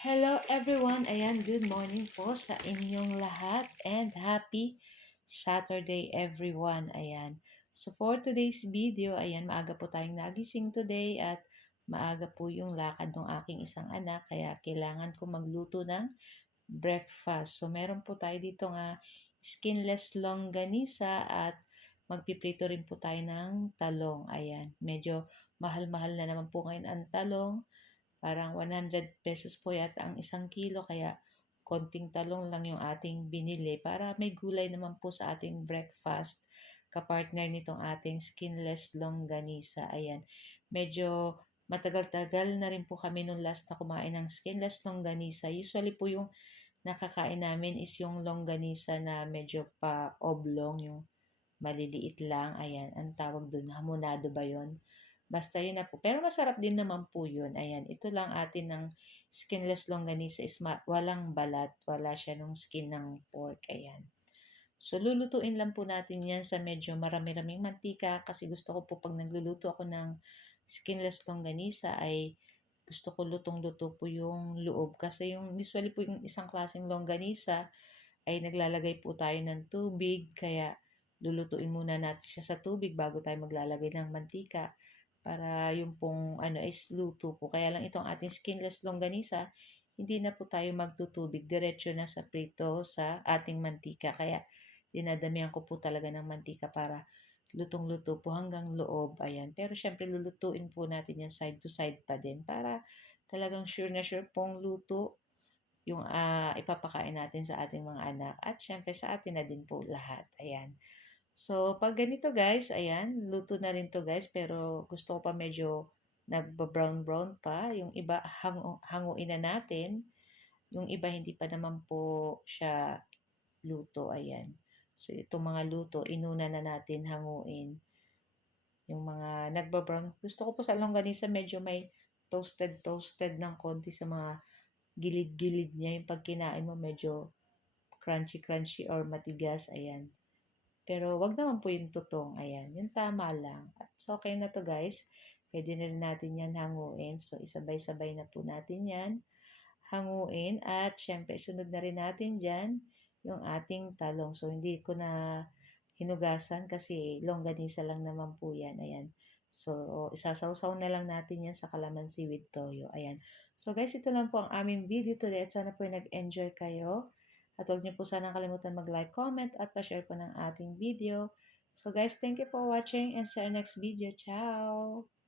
Hello everyone! Ayan, good morning po sa inyong lahat and happy Saturday everyone! Ayan. So for today's video, ayan, maaga po tayong nagising today at maaga po yung lakad ng aking isang anak kaya kailangan ko magluto ng breakfast. So meron po tayo dito nga skinless longganisa at magpiprito rin po tayo ng talong. Ayan, medyo mahal-mahal na naman po ngayon ang talong. Parang 100 pesos po yata ang isang kilo kaya konting talong lang yung ating binili para may gulay naman po sa ating breakfast kapartner nitong ating skinless longganisa. Ayan, medyo matagal-tagal na rin po kami nung last na kumain ng skinless longganisa. Usually po yung nakakain namin is yung longganisa na medyo pa oblong, yung maliliit lang. Ayan, ang tawag dun, hamonado ba yon? Basta yun na po. Pero masarap din naman po yun. Ayan, ito lang atin ng skinless longganisa is walang balat. Wala siya nung skin ng pork. Ayan. So, lulutuin lang po natin yan sa medyo marami-raming mantika kasi gusto ko po pag nagluluto ako ng skinless longganisa ay gusto ko lutong-luto po yung loob. Kasi yung usually po yung isang klaseng longganisa ay naglalagay po tayo ng tubig. Kaya lulutuin muna natin siya sa tubig bago tayo maglalagay ng mantika para yung pong ano is luto po. Kaya lang itong ating skinless longganisa, hindi na po tayo magtutubig. Diretso na sa prito sa ating mantika. Kaya dinadamihan ko po talaga ng mantika para lutong-luto po hanggang loob. Ayan. Pero syempre lulutuin po natin yan side to side pa din para talagang sure na sure pong luto yung ipapakain natin sa ating mga anak at syempre sa atin na din po lahat. Ayan. So, pag ganito guys, ayan, luto na rin to guys, pero gusto ko pa medyo nagba-brown-brown pa. Yung iba, hanguin na natin. Yung iba, hindi pa naman po siya luto, ayan. So, itong mga luto, inuna na natin hanguin. Yung mga nagba-brown. Gusto ko po sa longganisa, medyo may toasted ng konti sa mga gilid-gilid niya. Yung pag kinain mo, medyo crunchy-crunchy or matigas, ayan. Pero wag naman po yung tutong. Ayan, yung tama lang. At so, okay na to guys. Pwede na rin natin yan hanguin. So, isabay-sabay na po natin yan hanguin. At syempre, sunod na rin natin dyan yung ating talong. So, hindi ko na hinugasan kasi longganisa lang naman po yan. Ayan. So, isasawsaw na lang natin yan sa calamansi with toyo. Ayan. So, guys, ito lang po ang aming video today. At sana po nag-enjoy kayo. At huwag niyo po sanang kalimutan mag-like, comment, at pa-share po ng ating video. So guys, thank you for watching and see you next video. Ciao!